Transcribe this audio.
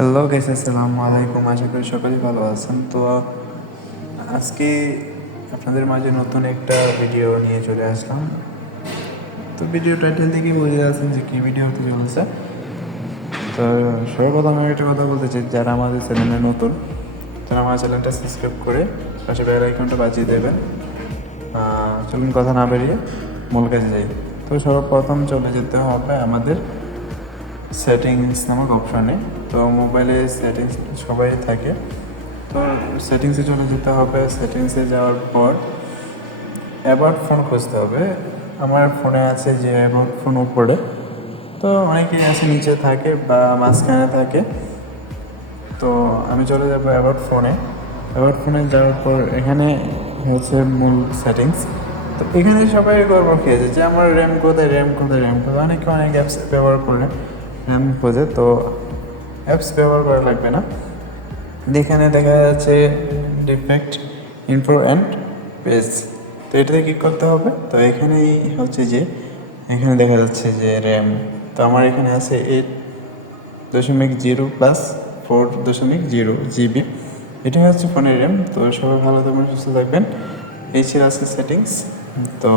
Hello guys, আসসালামু আলাইকুম। আশা করি সকলেই ভালো আছেন। তো আজকে আপনাদের মাঝে নতুন একটা ভিডিও নিয়ে চলে আসলাম। তো ভিডিও টাইটেল দেখে বুঝে যাচ্ছেন যে কী ভিডিও হতে চলেছে। তো সর্বপ্রথম আমি একটা কথা বলতে চাই, যারা আমাদের চ্যানেলে নতুন তারা আমার চ্যানেলটা সাবস্ক্রাইব করে পাশে বেল আইকনটা বাজিয়ে দেবেন। চলুন কথা না বেরিয়ে মূল কাজে যাই। তো সর্বপ্রথম চলে যেতে হবে আমাদের সেটিংস নামক অপশানে। তো মোবাইলে সেটিংস সবাই থাকে, তো সেটিংসে চলে যেতে হবে। সেটিংসে যাওয়ার পর অ্যাবাউট ফোন খুঁজতে হবে। আমার ফোনে আছে যে অ্যাবাউট ফোন উপরে, তো অনেকেই আছে নিচে থাকে বা মাঝখানে থাকে। তো আমি চলে যাবো অ্যাবাউট ফোনে। অ্যাবাউট ফোনে যাওয়ার পর এখানে হচ্ছে মূল সেটিংস। তো এখানে সবাই গর্ব খেয়েছে যে আমার র্যাম কোথায়, অনেকে অনেক অ্যাপস ব্যবহার করলে র্যাম খোঁজে। তো অ্যাপস ব্যবহার করা লাগবে না। এখানে দেখা যাচ্ছে ডিফেক্ট ইনফো অ্যান্ড পেজ। তো এটাতে ক্লিক করতে হবে। তো এখানেই হচ্ছে যে এখানে দেখা যাচ্ছে যে র্যাম, তো আমার এখানে আছে 8.0+4.0 এটাই হচ্ছে ফোনের র্যাম। তো সবাই ভালো থাকবেন, সুস্থ থাকবেন। এই ছিল আজকে সেটিংস। তো